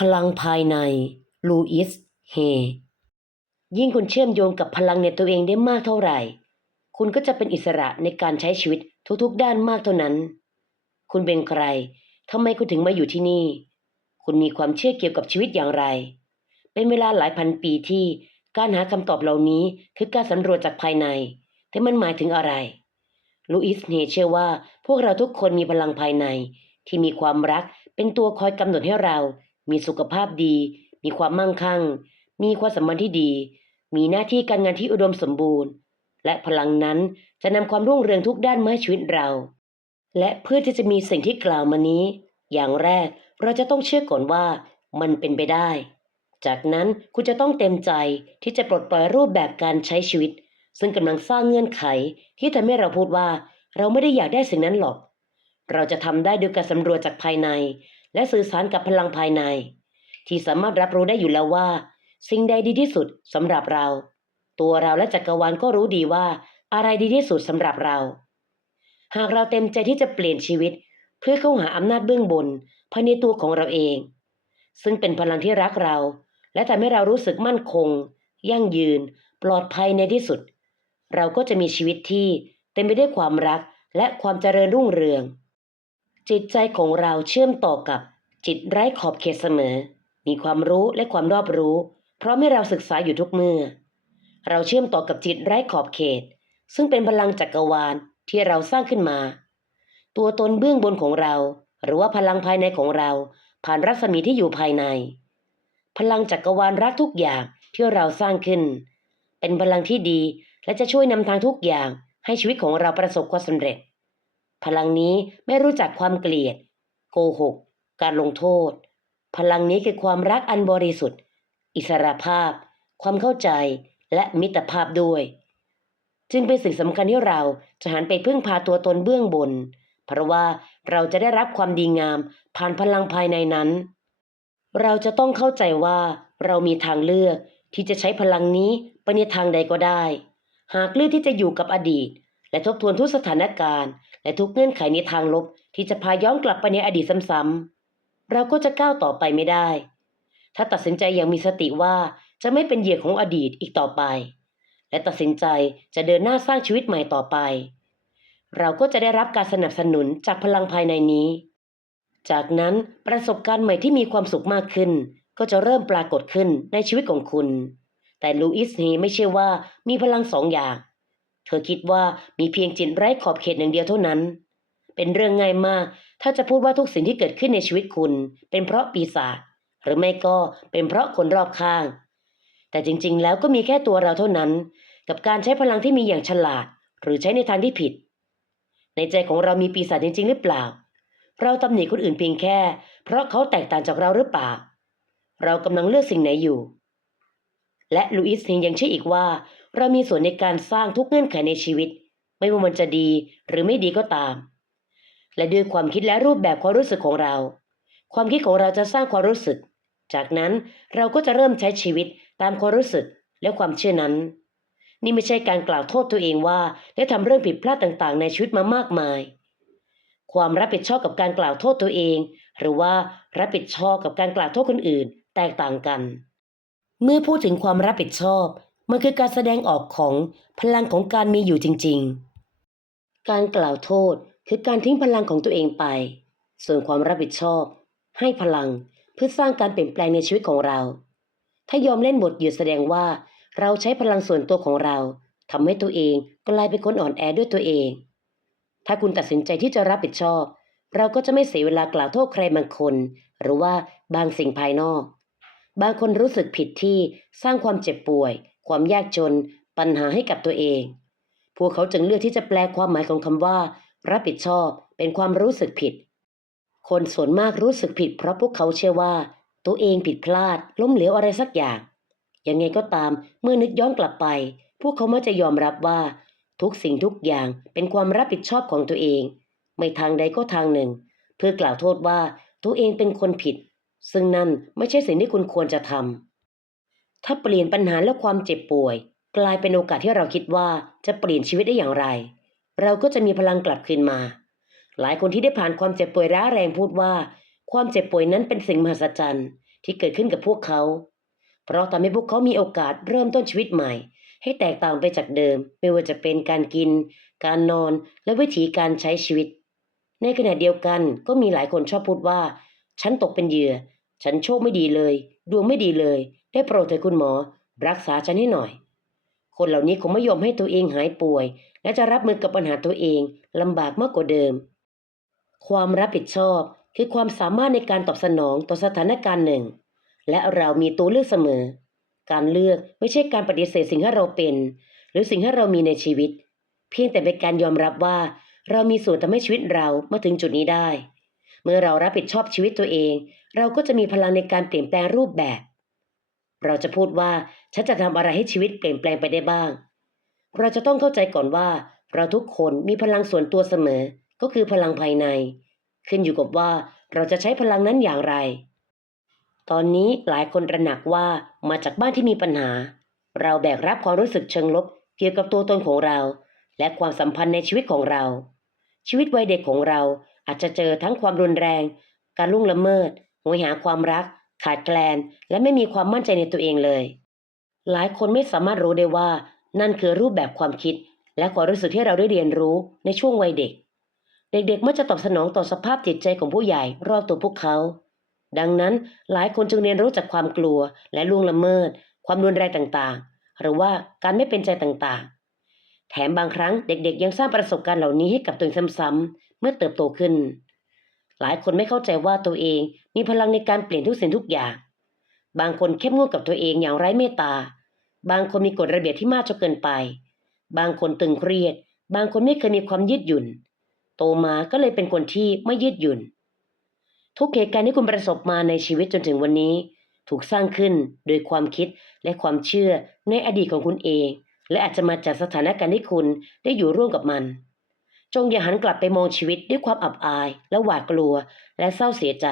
พลังภายในลูอิสเฮยิ่งคุณเชื่อมโยงกับพลังในตัวเองได้มากเท่าไหร่ คุณก็จะเป็นอิสระในการใช้ชีวิตทุกๆด้านมากเท่านั้น คุณเป็นใครทำไมคุณถึงมาอยู่ที่นี่ คุณมีความเชื่อเกี่ยวกับชีวิตอย่างไร เป็นเวลาหลายพันปีที่การหาคำตอบเหล่านี้คือการสำรวจจากภายใน แต่มันหมายถึงอะไร ลูอิสเฮเชื่อว่าพวกเราทุกคนมีพลังภายใน ที่มีความรักเป็นตัวคอยกำหนดให้เรา มีสุขภาพดี มีความมั่งคั่ง มีความสัมพันธ์ที่ดี มีหน้าที่การงานที่อุดมสมบูรณ์ และพลังนั้นจะนำความรุ่งเรืองทุกด้านมาให้ชีวิตเรา และเพื่อที่จะมีสิ่งที่กล่าวมานี้ อย่างแรกเราจะต้องเชื่อก่อนว่ามันเป็นไปได้ จากนั้นคุณจะต้องเต็มใจที่จะปลดปล่อยรูปแบบการใช้ชีวิต ซึ่งกำลังสร้างเงื่อนไขที่ทำให้เราพูดว่า เราไม่ได้อยากได้สิ่งนั้นหรอก เราจะทำได้โดยการสำรวจจากภายใน และสื่อสารกับพลังภายใน ที่สามารถรับรู้ได้อยู่แล้วว่า สิ่งใดดีที่สุดสำหรับเรา ตัวเราและจักรวาลก็รู้ดีว่าอะไรดีที่สุดสำหรับเรา หากเราเต็มใจที่จะเปลี่ยนชีวิต เพื่อเข้าหาอำนาจเบื้องบนภายในตัวของเราเอง ซึ่งเป็นพลังที่รักเรา และทำให้เรารู้สึกมั่นคง ยั่งยืน ปลอดภัยในที่สุด เราก็จะมีชีวิตที่เต็มไปด้วยความรักและความเจริญรุ่งเรือง จิตใจของเราเชื่อมต่อกับจิตไร้ขอบเขตเสมอ มีความรู้และความรอบรู้ เพราะไม่เราศึกษาอยู่ทุกเมื่อ เราเชื่อมต่อกับจิตไร้ขอบเขต ซึ่งเป็นพลังจักรวาลที่เราสร้างขึ้นมา ตัวตนเบื้องบนของเรา หรือว่าพลังภายในของเรา ผ่านรัศมีที่อยู่ภายใน พลังจักรวาลรักทุกอย่างที่เราสร้างขึ้น เป็นพลังที่ดีและจะช่วยนำทางทุกอย่างให้ชีวิตของเราประสบความสำเร็จ พลังนี้ไม่รู้จักความเกลียด โกหก การลงโทษ พลังนี้คือความรักอันบริสุทธิ์ อิสระภาพ ความเข้าใจและมิตรภาพด้วย จึงเป็นสิ่งสำคัญที่เราจะหันไปพึ่งพาตัวตนเบื้องบน เพราะว่าเราจะได้รับความดีงามผ่านพลังภายในนั้น เราจะต้องเข้าใจว่าเรามีทางเลือกที่จะใช้พลังนี้ไปในทางใดก็ได้ หากเลือกที่จะอยู่กับอดีต และทบทวนทุกสถานการณ์ และทุกเงื่อนไขในทางลบที่จะพาย้อนกลับไปในอดีตซ้ำๆ เราก็จะก้าวต่อไปไม่ได้ ถ้าตัดสินใจอย่างมีสติว่าจะไม่เป็นเหยื่อของอดีตอีกต่อไป และตัดสินใจจะเดินหน้าสร้างชีวิตใหม่ต่อไป เราก็จะได้รับการสนับสนุนจากพลังภายในนี้ จากนั้นประสบการณ์ใหม่ที่มีความสุขมากขึ้น ก็จะเริ่มปรากฏขึ้นในชีวิตของคุณ แต่ลูอิสเฮไม่เชื่อว่ามีพลังสองอย่าง เธอคิดว่ามีเพียงจิตไร้ขอบเขตหนึ่งเดียวเท่านั้น เป็นเรื่องง่ายมาก ถ้าจะพูดว่าทุกสิ่งที่เกิดขึ้นในชีวิตคุณ เป็นเพราะปีศาจหรือไม่ก็เป็นเพราะคนรอบข้าง แต่จริงๆ แล้วก็มีแค่ตัวเราเท่านั้น กับการใช้พลังที่มีอย่างฉลาด หรือใช้ในทางที่ผิด ในใจของเรามีปีศาจจริง ๆ หรือเปล่า เราตำหนิคนอื่นเพียงแค่ เพราะเขาแตกต่างจากเราหรือเปล่า เรากำลังเลือกสิ่งไหนอยู่ และลูอิสเฮงยังเชื่ออีกว่า เรามีส่วนในการสร้างทุกเงื่อนไขในชีวิต ไม่ว่ามันจะดีหรือไม่ดีก็ตาม และด้วยความคิดและรูปแบบความรู้สึกของเรา ความคิดของเราจะสร้างความรู้สึก จากนั้นเราก็จะเริ่มใช้ชีวิตตามความรู้สึกและความเชื่อนั้น นี่ไม่ใช่การกล่าวโทษตัวเองว่าได้ทำเรื่องผิดพลาดต่างๆ ในชีวิตมามากมาย ความรับผิดชอบกับการกล่าวโทษตัวเอง หรือว่ารับผิดชอบกับการกล่าวโทษคนอื่น แตกต่างกัน เมื่อพูดถึงความรับผิดชอบ มันคือการแสดงออกของพลังของการมีอยู่จริง ๆ การกล่าวโทษคือการทิ้งพลังของตัวเองไป ส่วนความรับผิดชอบ ให้พลังเพื่อสร้างการเปลี่ยนแปลงในชีวิตของเรา ถ้ายอมเล่นบทหยุดแสดงว่าเราใช้พลังส่วนตัวของเราทำให้ตัวเองกลายเป็นคนอ่อนแอด้วยตัวเอง ถ้าคุณตัดสินใจที่จะรับผิดชอบ เราก็จะไม่เสียเวลากล่าวโทษใครบางคน หรือว่าบางสิ่งภายนอก บางคนรู้สึกผิดที่สร้างความเจ็บป่วย ความยากจน ปัญหาให้กับตัวเอง พวกเขาจึงเลือกที่จะแปลความหมายของคำว่า รับผิดชอบเป็นความรู้สึกผิด คนส่วนมากรู้สึกผิด เพราะพวกเขาเชื่อว่า ตัวเองผิดพลาด ล้มเหลวอะไรสักอย่าง ยังไงก็ตามเมื่อนึกย้อนกลับไป พวกเขามักจะยอมรับว่า ทุกสิ่งทุกอย่างเป็นความรับผิดชอบของตัวเอง ไม่ทางใดก็ทางหนึ่ง เพื่อกล่าวโทษว่าตัวเองเป็นคนผิด ซึ่งนั่นไม่ใช่สิ่งที่คุณควรจะทำ ถ้าเปลี่ยนปัญหาและความเจ็บป่วย กลายเป็นโอกาสที่เราคิดว่าจะเปลี่ยนชีวิตได้อย่างไร เราก็จะมีพลังกลับคืนมา หลายคนที่ได้ผ่านความเจ็บป่วยร้าแรงพูดว่า ความเจ็บป่วยนั้นเป็นสิ่งมหัศจรรย์ที่เกิดขึ้นกับพวกเขา เพราะทำให้พวกเขามีโอกาสเริ่มต้นชีวิตใหม่ ให้แตกต่างไปจากเดิม ไม่ว่าจะเป็นการกิน การนอนและวิถีการใช้ชีวิต ในขณะเดียวกันก็มีหลายคนชอบพูดว่า ฉันตกเป็นเหยื่อ ฉันโชคไม่ดีเลย ดวงไม่ดีเลย ได้โปรดเถอะคุณหมอ รักษาฉันให้หน่อย คนเหล่านี้คงไม่ยอมให้ตัวเองหายป่วย และจะรับมือกับปัญหาตัวเองลำบากมากกว่าเดิม ความรับผิดชอบคือความสามารถในการตอบสนองต่อสถานการณ์หนึ่ง และเรามีตัวเลือกเสมอ การเลือกไม่ใช่การปฏิเสธสิ่งที่เราเป็น หรือสิ่งที่เรามีในชีวิต เพียงแต่เป็นการยอมรับว่า เรามีส่วนทำให้ชีวิตเรามาถึงจุดนี้ได้ เมื่อเรารับผิดชอบชีวิตตัวเอง เราก็จะมีพลังในการเปลี่ยนแปลงรูปแบบ เราจะพูดว่าฉันจะทำอะไรให้ชีวิตเปลี่ยนแปลงไปได้บ้าง เราจะต้องเข้าใจก่อนว่า เราทุกคนมีพลังส่วนตัวเสมอ ก็คือพลังภายใน ขึ้นอยู่กับว่าเราจะใช้พลังนั้นอย่างไร ตอนนี้หลายคนระหนักว่ามาจากบ้านที่มีปัญหา เราแบกรับความรู้สึกเชิงลบ เกี่ยวกับตัวตนของเรา และความสัมพันธ์ในชีวิตของเรา ชีวิตวัยเด็กของเราอาจจะเจอทั้งความรุนแรง การล่วงละเมิด หวยหาความรัก ขาดแคลน และไม่มีความมั่นใจในตัวเองเลย หลายคนไม่สามารถรู้ได้ว่า นั่นคือรูปแบบความคิด และความรู้สึกที่เราได้เรียนรู้ในช่วงวัยเด็ก เด็กๆมักจะตอบสนองต่อสภาพจิตใจของผู้ใหญ่รอบตัวพวกเขา ดังนั้นหลายคนจึงเรียนรู้จากความกลัวและล่วงละเมิด ความรุนแรงต่างๆ หรือว่าการไม่เป็นใจต่างๆ แถมบางครั้งเด็กๆ ยังสร้างประสบการณ์เหล่านี้ให้กับตัวเองซ้ำๆเมื่อเติบโตขึ้น หลายคนไม่เข้าใจว่าตัวเองมีพลังในการเปลี่ยนทุกสิ่งทุกอย่าง บางคนเข้มงวดกับตัวเองอย่างไร้เมตตา บางคนมีกฎระเบียบที่มากจนเกินไป บางคนตึงเครียด บางคนไม่เคยมีความยืดหยุ่น โตมาก็เลยเป็นคนที่ไม่ยืดหยุ่น ทุกเหตุการณ์ที่คุณประสบมาในชีวิตจนถึงวันนี้ ถูกสร้างขึ้นโดยความคิดและความเชื่อในอดีตของคุณเอง และอาจจะมาจากสถานการณ์ที่คุณได้อยู่ร่วมกับมัน จงอย่าหันกลับไปมองชีวิตด้วยความอับอาย และหวาดกลัวและเศร้าเสียใจ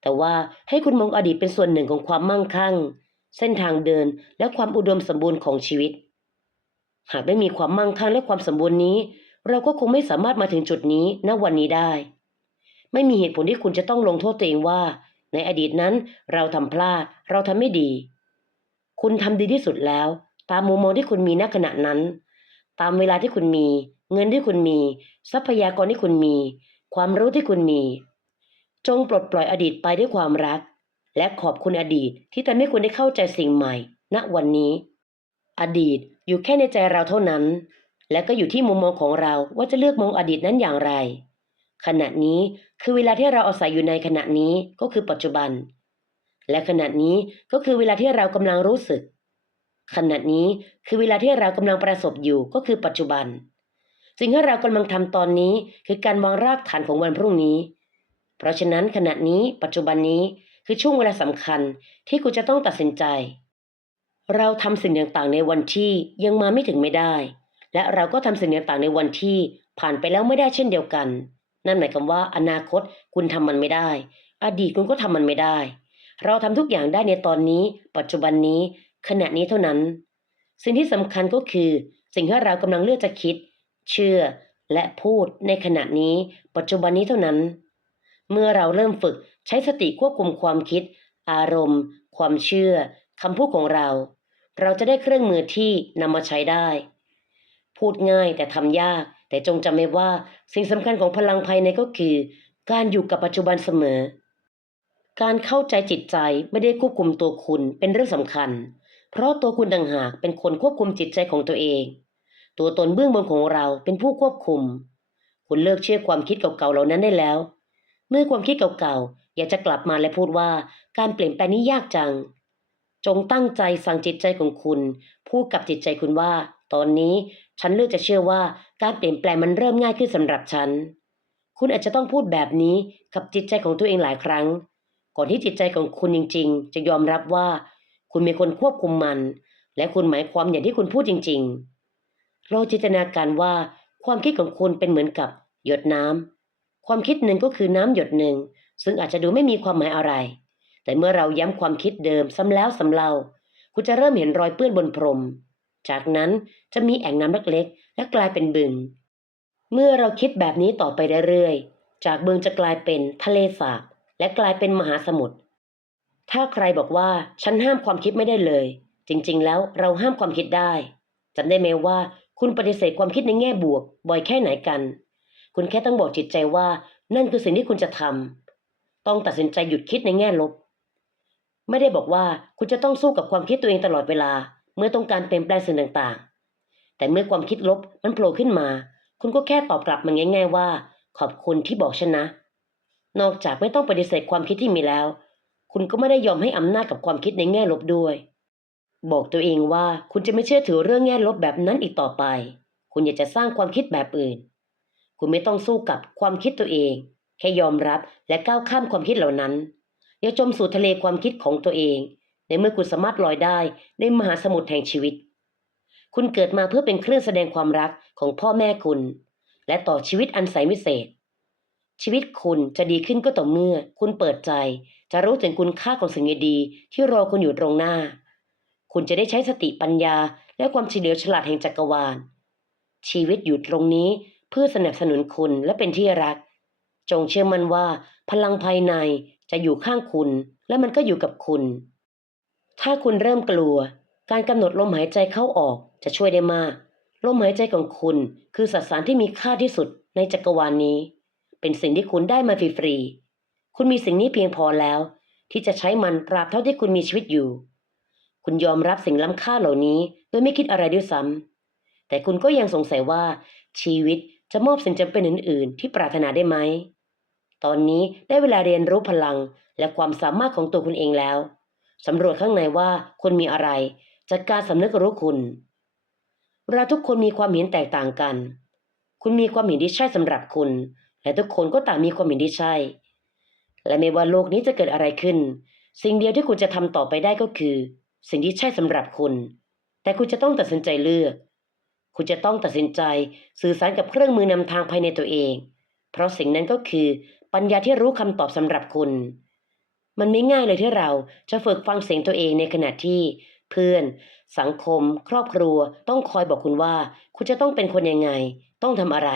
แต่ว่าให้คุณมองอดีตเป็นส่วนหนึ่งของความมั่งคั่ง เส้นทางเดินและความอุดมสมบูรณ์ของชีวิต หากไม่มีความมั่งคั่งและความสมบูรณ์นี้ เราก็คงไม่สามารถมาถึงจุดนี้ณวันนี้ได้ ไม่มีเหตุผลที่คุณจะต้องลงโทษตัวเองว่า ในอดีตนั้นเราทำพลาด เราทำไม่ดี คุณทำดีที่สุดแล้ว ตามมุมมองที่คุณมีณขณะนั้น ตามเวลาที่คุณมี เงินที่คุณมี ทรัพยากรที่คุณมี ความรู้ที่คุณมี จงปลดปล่อยอดีตไปด้วยความรัก และขอบคุณอดีตที่ทำให้คุณได้เข้าใจสิ่งใหม่ ณวันนี้ อดีตอยู่แค่ในใจเราเท่านั้น และก็อยู่ที่มุมมองของเราว่าจะเลือกมองอดีตนั้นอย่างไร ขณะนี้คือเวลาที่เราอาศัยอยู่ในขณะนี้ก็คือปัจจุบัน และขณะนี้ก็คือเวลาที่เรากำลังรู้สึกขณะนี้คือเวลาที่เรากำลังประสบอยู่ก็คือปัจจุบัน สิ่งที่เรากำลังทำตอนนี้คือการวางรากฐานของวันพรุ่งนี้ เพราะฉะนั้นขณะนี้ปัจจุบันนี้คือช่วงเวลาสำคัญที่คุณจะต้องตัดสินใจ เราทำสิ่งต่างๆในวันที่ยังมาไม่ถึงไม่ได้ และเราก็ทำสิ่งต่างๆในวันที่ผ่านไปแล้วไม่ได้เช่นเดียวกัน นั่นหมายความว่าอนาคตคุณทำมันไม่ได้ อดีตคุณก็ทำมันไม่ได้ เราทำทุกอย่างได้ในตอนนี้ ปัจจุบันนี้ ขณะนี้เท่านั้น สิ่งที่สำคัญก็คือ สิ่งที่เรากำลังเลือกจะคิด เชื่อและพูดในขณะนี้ ปัจจุบันนี้เท่านั้น เมื่อเราเริ่มฝึกใช้สติควบคุมความคิด อารมณ์ ความเชื่อคำพูดของเรา เราจะได้เครื่องมือที่นำมาใช้ได้ พูดง่ายแต่ทำยาก แต่จงจำไว้ว่าสิ่งสำคัญของพลังภายในก็คือ การอยู่กับปัจจุบันเสมอ การเข้าใจจิตใจไม่ได้ควบคุมตัวคุณเป็นเรื่องสำคัญ เพราะตัวคุณต่างหากเป็นคนควบคุมจิตใจของตัวเอง ตัวตนเบื้องบนของเราเป็นผู้ควบคุม คุณเลิกเชื่อความคิดเก่าๆเหล่านั้นได้แล้ว เมื่อความคิดเก่าๆอยากจะกลับมาและพูดว่าการเปลี่ยนแปลงนี้ยากจัง จงตั้งใจสั่งจิตใจของคุณ พูดกับจิตใจคุณว่า ตอนนี้ฉันเลือกจะเชื่อว่าการเปลี่ยนแปลงมันเริ่มง่ายขึ้นสำหรับฉัน คุณอาจจะต้องพูดแบบนี้กับจิตใจของตัวเองหลายครั้ง ก่อนที่จิตใจของคุณจริง ๆ จะยอมรับว่า คุณเป็นคนควบคุมมัน และคุณหมายความอย่างที่คุณพูดจริง ๆ เราจินตนาการว่าความคิดของคุณเป็นเหมือนกับหยดน้ำความคิดหนึ่งก็คือน้ำหยดหนึ่ง ซึ่งอาจจะดูไม่มีความหมายอะไร แต่เมื่อเราย้ำความคิดเดิมซ้ำแล้วซ้ำเล่า คุณจะเริ่มเห็นรอยเปื้อนบนพรม จากนั้นจะมีแอ่งน้ำเล็กๆ และกลายเป็นบึง เมื่อเราคิดแบบนี้ต่อไปเรื่อยๆ จากบึงจะกลายเป็นทะเลสาบ และกลายเป็นมหาสมุทร ถ้าใครบอกว่าฉันห้ามความคิดไม่ได้เลย จริงๆ แล้วเราห้ามความคิดได้จำได้ไหมว่า คุณปฏิเสธความคิดในแง่บวก บ่อยแค่ไหนกัน คุณแค่ต้องบอกจิตใจว่า นั่นคือสิ่งที่คุณจะทำต้องตัดสินใจหยุดคิดในแง่ลบ ไม่ได้บอกว่าคุณจะต้องสู้กับความคิดตัวเองตลอดเวลา เมื่อต้องการเปลี่ยนแปลงสิ่งต่างๆ แต่เมื่อความคิดลบมันโผล่ขึ้นมา คุณก็แค่ตอบกลับมันง่าย ๆ ว่า ขอบคุณที่บอกฉันนะ นอกจากไม่ต้องปฏิเสธความคิดที่มีแล้ว คุณก็ไม่ได้ยอมให้อำนาจกับความคิดในแง่ลบด้วย บอกตัวเองว่าคุณจะไม่เชื่อถือเรื่องแง่ลบแบบนั้นอีกต่อไป คุณอยากจะสร้างความคิดแบบอื่น คุณไม่ต้องสู้กับความคิดตัวเอง แค่ยอมรับและก้าวข้ามความคิดเหล่านั้น อย่าจมสู่ทะเลความคิดของตัวเอง ในเมื่อคุณสามารถลอยได้ในมหาสมุทรแห่งชีวิต คุณเกิดมาเพื่อเป็นเครื่องแสดงความรักของพ่อแม่คุณ และต่อชีวิตอันแสนวิเศษ ชีวิตคุณจะดีขึ้นก็ต่อเมื่อ คุณเปิดใจ จะรู้ถึงคุณค่าของสิ่งดีๆที่รอคุณอยู่ตรงหน้า คุณจะได้ใช้สติปัญญา และความเฉลียวฉลาดแห่งจักรวาล ชีวิตอยู่ตรงนี้เพื่อสนับสนุนคุณและเป็นที่รัก จงเชื่อมั่นว่า พลังภายในจะอยู่ข้างคุณ และมันก็อยู่กับคุณ ถ้าคุณเริ่มกลัว การกำหนดลมหายใจเข้าออกจะช่วยได้มาก ลมหายใจของคุณคือสสารที่มีค่าที่สุดในจักรวาลนนี้ เป็นสิ่งที่คุณได้มาฟรีๆคุณมีสิ่งนี้เพียงพอแล้ว ที่จะใช้มันตราบเท่าที่คุณมีชีวิตอยู่ คุณยอมรับสิ่งล้ำค่าเหล่านี้โดยไม่คิดอะไรด้วยซ้ำแต่คุณก็ยังสงสัยว่า ชีวิตจะมอบสิ่งจำเป็นอื่น ๆ ที่ปรารถนาได้ไหม ตอนนี้ได้เวลาเรียนรู้พลังและความสามารถของตัวคุณเองแล้วสำรวจข้างในว่าคุณมีอะไร จากการสำนึกรู้คุณ เราทุกคนมีความเห็นแตกต่างกัน คุณมีความเห็นที่ใช่สำหรับคุณ และทุกคนก็ต่างมีความเห็นที่ใช่ และไม่ว่าโลกนี้จะเกิดอะไรขึ้น สิ่งเดียวที่คุณจะทำต่อไปได้ก็คือ สิ่งที่ใช่สำหรับคุณ แต่คุณจะต้องตัดสินใจเลือก คุณจะต้องตัดสินใจสื่อสารกับเครื่องมือนำทางภายในตัวเอง เพราะสิ่งนั้นก็คือปัญญาที่รู้คำตอบสำหรับคุณ มันไม่ง่ายเลยที่เราจะฝึกฟังเสียงตัวเองในขณะที่เพื่อน สังคม ครอบครัว ต้องคอยบอกคุณว่า คุณจะต้องเป็นคนยังไง ต้องทำอะไร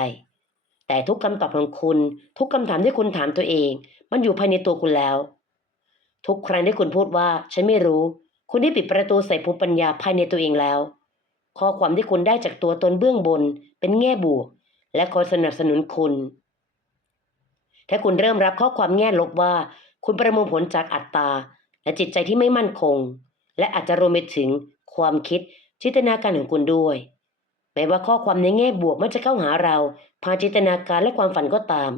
แต่ทุกคำตอบของคุณ ทุกคำถามที่คุณถามตัวเอง มันอยู่ภายในตัวคุณแล้ว ทุกครั้งที่คุณพูดว่า ฉันไม่รู้ คุณได้ปิดประตูใส่ภูมิปัญญาภายในตัวเองแล้ว ข้อความที่คุณได้จากตัวตนเบื้องบนเป็นแง่บวก และคอยสนับสนุนคุณ ถ้าคุณเริ่มรับข้อความแง่ลบว่า คุณประมวลผลจากอัตตา และจิตใจที่ไม่มั่นคง และอาจจะรวมไปถึงความคิดจินตนาการของคุณด้วยแม้ว่าข้อความในแง่บวกมันจะเข้าหาเราผ่านจินตนาการและความฝันก็ตาม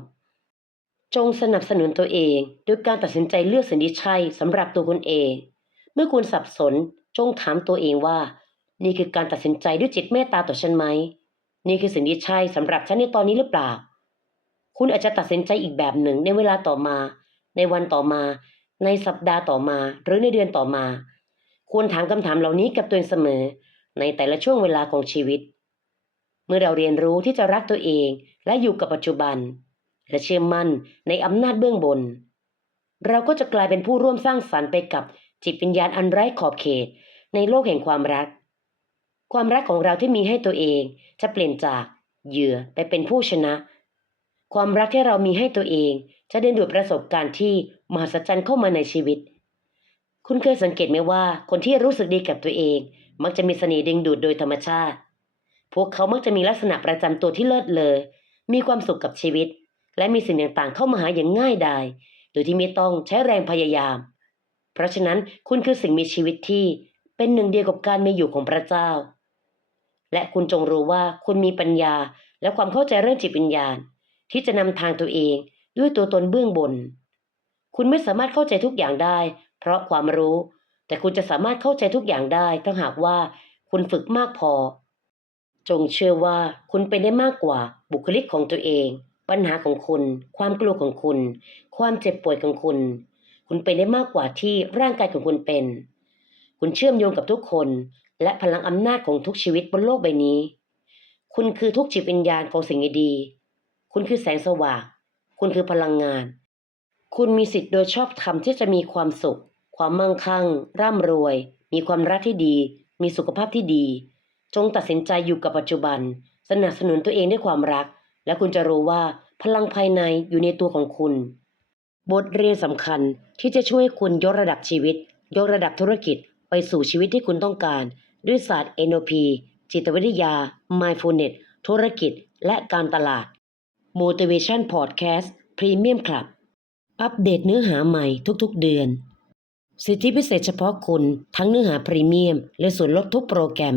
จงสนับสนุนตัวเองโดยการตัดสินใจเลือกสิ่งที่ใช่สำหรับตัวคุณเอง เมื่อคุณสับสนจงถามตัวเองว่า นี่คือการตัดสินใจด้วยจิตเมตตาต่อฉันไหม นี่คือสิ่งที่ใช่สำหรับฉันในตอนนี้หรือเปล่า คุณอาจจะตัดสินใจอีกแบบหนึ่งในเวลาต่อมา ในวันต่อมา ในสัปดาห์ต่อมา หรือในเดือนต่อมา ควรถามคำถามเหล่านี้กับตัวเองเสมอ ในแต่ละช่วงเวลาของชีวิต เมื่อเราเรียนรู้ที่จะรักตัวเองและอยู่กับปัจจุบัน และเชื่อมั่นในอำนาจเบื้องบน เราก็จะกลายเป็นผู้ร่วมสร้างสรรค์ไปกับ จิตวิญญาณอันไร้ขอบเขตในโลกแห่งความรัก ความรักของเราที่มีให้ตัวเองจะเปลี่ยนจากเหยื่อไปเป็นผู้ชนะ ความรักที่เรามีให้ตัวเองจะดึงดูดประสบการณ์ที่มหัศจรรย์เข้ามาในชีวิต คุณเคยสังเกตไหมว่าคนที่รู้สึกดีกับตัวเอง มักจะมีเสน่ห์ดึงดูดโดยธรรมชาติ พวกเขามักจะมีลักษณะประจำตัวที่เลิศเลอมีความสุขกับชีวิต และมีสิ่งต่างๆ เข้ามาหาอย่างง่ายดายโดยที่ไม่ต้องใช้แรงพยายาม เพราะฉะนั้นคุณคือสิ่งมีชีวิตที่เป็นหนึ่งเดียวกับการมีอยู่ของพระเจ้า และคุณจงรู้ว่าคุณมีปัญญาและความเข้าใจเรื่องจิตวิญญาณ ที่จะนำทางตัวเองด้วยตัวตนเบื้องบน คุณไม่สามารถเข้าใจทุกอย่างได้ เพราะความรู้ แต่คุณจะสามารถเข้าใจทุกอย่างได้ถ้าหากว่าคุณฝึกมากพอ จงเชื่อว่าคุณเป็นได้มากกว่าบุคลิกของตัวเอง ปัญหาของคุณ ความกลัวของคุณ ความเจ็บป่วยของคุณ คุณเป็นได้มากกว่าที่ร่างกายของคุณเป็น คุณเชื่อมโยงกับทุกคน และพลังอำนาจของทุกชีวิตบนโลกใบนี้ คุณคือทุกจิตวิญญาณของสิ่งดี คุณคือแสงสว่าง คุณคือพลังงาน คุณมีสิทธิ์โดยชอบธรรมที่จะมีความสุข ความมั่งคั่ง ร่ำรวย มีความรักที่ดี มีสุขภาพที่ดี จงตัดสินใจอยู่กับปัจจุบัน สนับสนุนตัวเองด้วยความรัก และคุณจะรู้ว่าพลังภายในอยู่ในตัวของคุณ บทเรียนสำคัญที่จะช่วยให้คุณยกระดับชีวิต ยกระดับธุรกิจไปสู่ชีวิตที่คุณต้องการ ด้วยศาสตร์ NLP จิตวิทยา Mindfulness ธุรกิจ และการตลาด Motivation Podcast Premium Club อัปเดตเนื้อหาใหม่ทุกๆเดือน สิทธิพิเศษเฉพาะคุณทั้งเนื้อหาพรีเมียม และส่วนลดทุกโปรแกรม